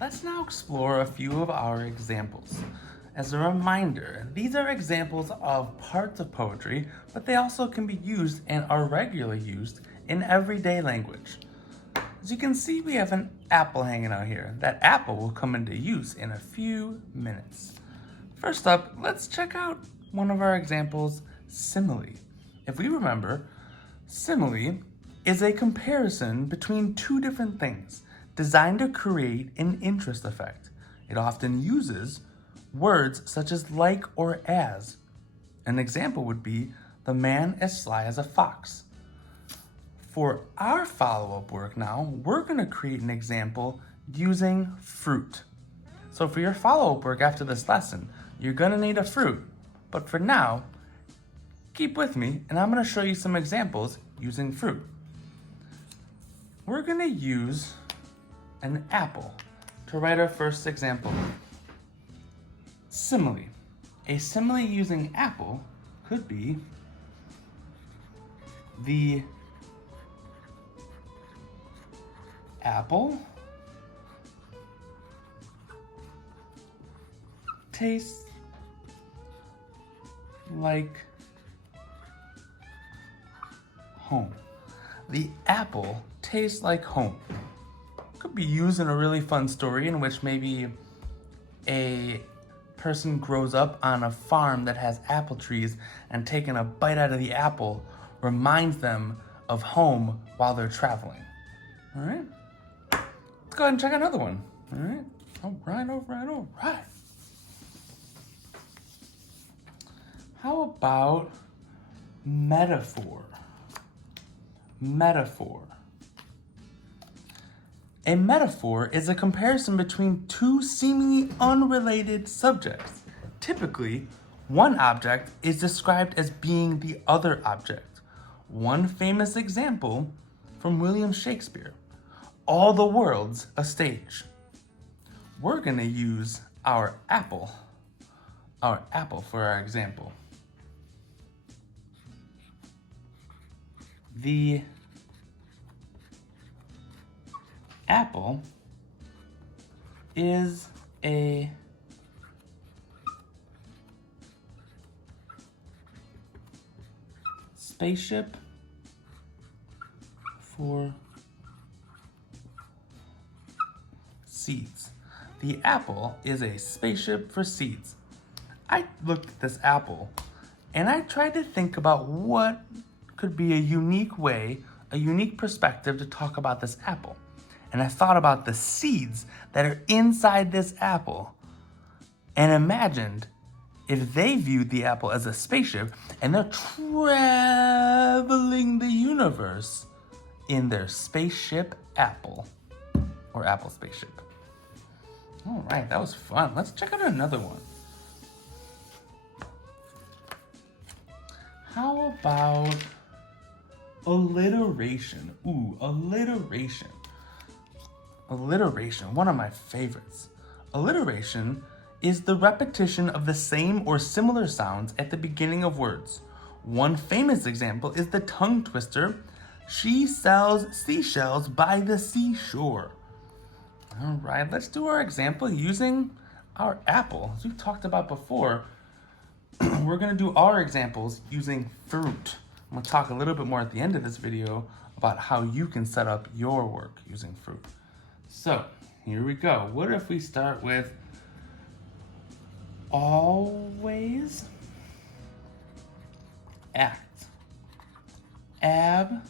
Let's now explore a few of our examples. As a reminder, these are examples of parts of poetry, but they also can be used and are regularly used in everyday language. As you can see, we have an apple hanging out here. That apple will come into use in a few minutes. First up, let's check out one of our examples, simile. If we remember, simile is a comparison between two different things designed to create an interest effect. It often uses words such as like or as. An example would be the man as sly as a fox. For our follow-up work now, we're going to create an example using fruit. So for your follow-up work after this lesson, you're going to need a fruit. But for now, keep with me and I'm going to show you some examples using fruit. We're going to use an apple to write our first example. Simile. A simile using apple could be the apple tastes like home. The apple tastes like home. Could be used in a really fun story in which maybe a person grows up on a farm that has apple trees and taking a bite out of the apple reminds them of home while they're traveling. All right? Let's go ahead and check another one. All right? All right. How about metaphor? Metaphor. A metaphor is a comparison between two seemingly unrelated subjects. Typically, one object is described as being the other object. One famous example from William Shakespeare, all the world's a stage. We're gonna use our apple for our example. The apple is a spaceship for seeds. The apple is a spaceship for seeds. I looked at this apple and I tried to think about what could be a unique way, a unique perspective to talk about this apple. And I thought about the seeds that are inside this apple and imagined if they viewed the apple as a spaceship and they're traveling the universe in their spaceship apple, or apple spaceship. All right, that was fun. Let's check out another one. How about alliteration? Ooh, alliteration. Alliteration, one of my favorites. Alliteration is the repetition of the same or similar sounds at the beginning of words. One famous example is the tongue twister, she sells seashells by the seashore. All right, let's do our example using our apple. As we've talked about before, we're gonna do our examples using fruit. I'm gonna talk a little bit more at the end of this video about how you can set up your work using fruit. So, here we go. What if we start with always act, abstract,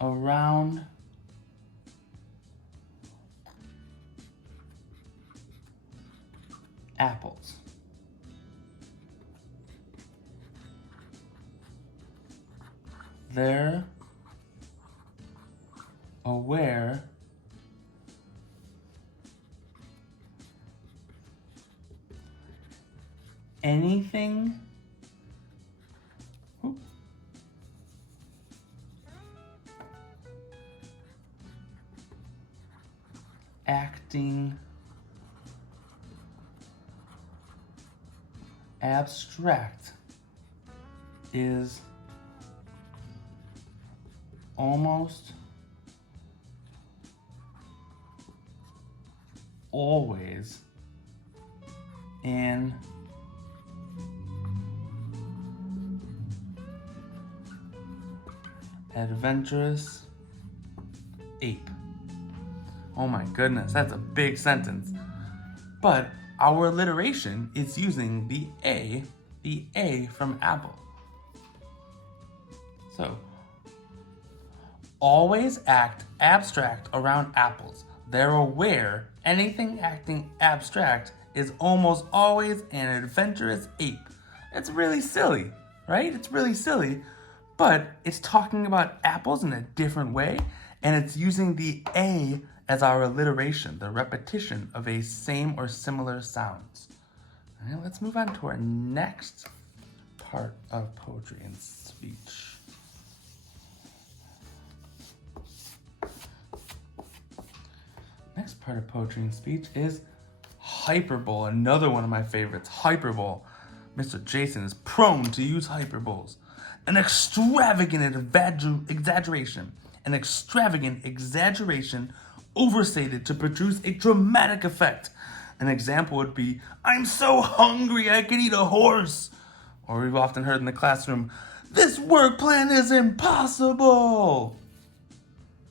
around apples. They're aware anything acting abstract is almost always an adventurous ape. Oh my goodness, that's a big sentence. But our alliteration is using the A from apple. So, always act abstract around apples. They're aware anything acting abstract is almost always an adventurous ape. It's really silly, right? It's really silly, but it's talking about apples in a different way, and it's using the A as our alliteration, the repetition of a same or similar sounds. All right, let's move on to our next part of poetry and speech. Next part of poetry and speech is hyperbole, another one of my favorites, hyperbole. Mr. Jason is prone to use hyperboles. An extravagant exaggeration overstated to produce a dramatic effect. An example would be, I'm so hungry I could eat a horse. Or we've often heard in the classroom, this work plan is impossible.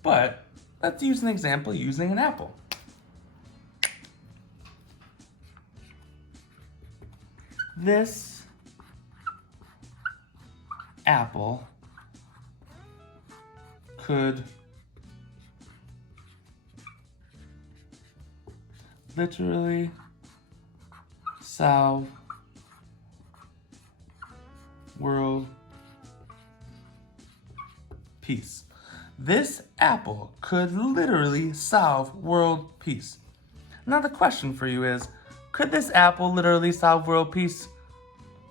But let's use an example using an apple. This apple could literally solve world peace. This apple could literally solve world peace. Now the question for you is, could this apple literally solve world peace?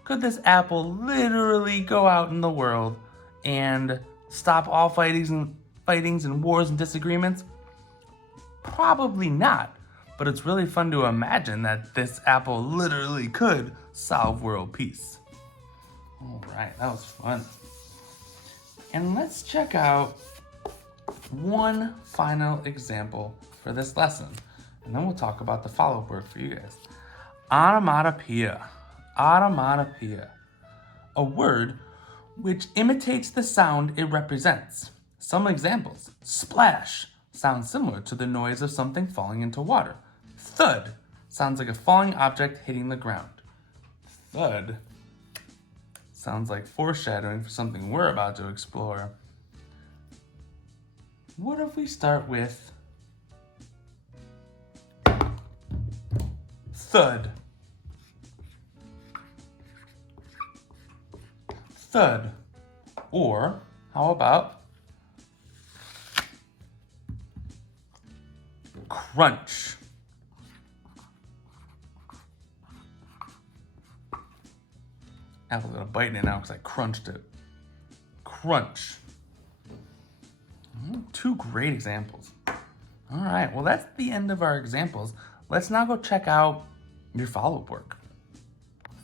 Could this apple literally go out in the world and stop all fightings and wars and disagreements? Probably not, but it's really fun to imagine that this apple literally could solve world peace. All right, that was fun. And let's check out one final example for this lesson, and then we'll talk about the follow-up work for you guys. Onomatopoeia. Onomatopoeia. A word which imitates the sound it represents. Some examples. Splash sounds similar to the noise of something falling into water. Thud sounds like a falling object hitting the ground. Thud sounds like foreshadowing for something we're about to explore. What if we start with thud? Thud. Or how about crunch? Apple's gonna bite in it now because I crunched it. Crunch. Two great examples. All right, well, that's the end of our examples. Let's now go check out your follow-up work.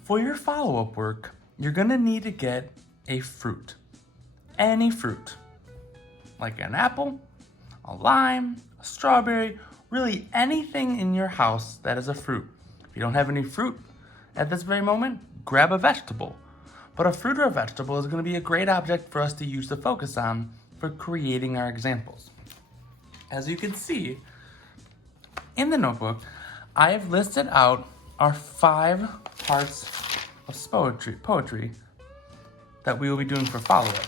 For your follow-up work, you're gonna need to get a fruit. Any fruit. Like an apple, a lime, a strawberry, really anything in your house that is a fruit. If you don't have any fruit at this very moment, grab a vegetable. But a fruit or a vegetable is gonna be a great object for us to use to focus on for creating our examples. As you can see in the notebook, I have listed out our 5 parts of poetry that we will be doing for follow-up.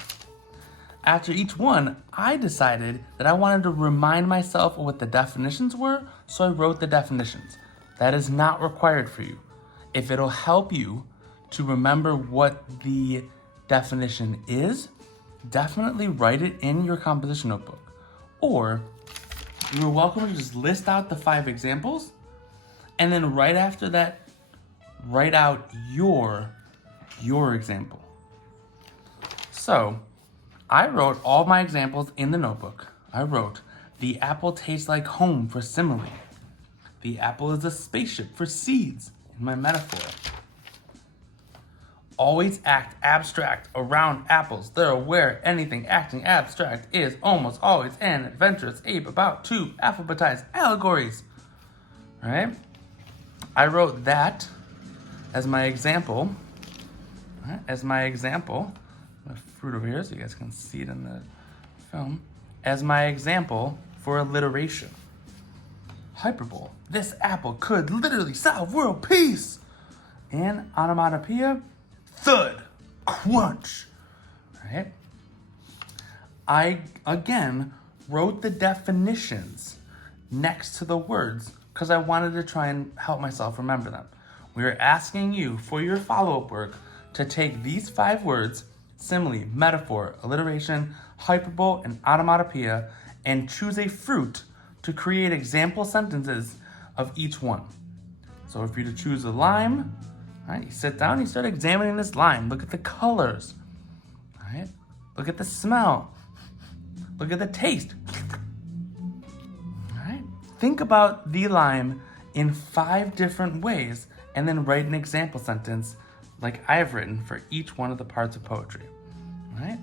After each one, I decided that I wanted to remind myself of what the definitions were, so I wrote the definitions. That is not required for you. If it'll help you to remember what the definition is, definitely write it in your composition notebook. Or you're welcome to just list out the 5 examples, and then right after that, write out your example. So I wrote all my examples in the notebook. I wrote, the apple tastes like home for simile. The apple is a spaceship for seeds in my metaphor. always act abstract around apples. They're aware anything acting abstract is almost always an adventurous ape about to alphabetize allegories. All right? I wrote that as my example. All right? As my example. The fruit over here so you guys can see it in the film. As my example for alliteration. Hyperbole. This apple could literally solve world peace. And onomatopoeia. Thud. Crunch. Right? I, again, wrote the definitions next to the words because I wanted to try and help myself remember them. We are asking you for your follow-up work to take these 5 words, simile, metaphor, alliteration, hyperbole, and onomatopoeia, and choose a fruit to create example sentences of each one. So if you're to choose a lime, all right, you sit down, you start examining this lime. Look at the colors. All right? Look at the smell. Look at the taste. All right? Think about the lime in 5 different ways and then write an example sentence like I've written for each one of the parts of poetry. All right?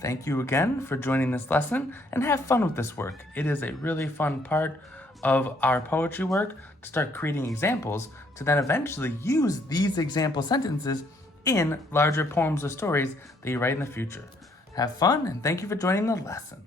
Thank you again for joining this lesson and have fun with this work. It is a really fun part of our poetry work to start creating examples to then eventually use these example sentences in larger poems or stories that you write in the future. Have fun and thank you for joining the lesson.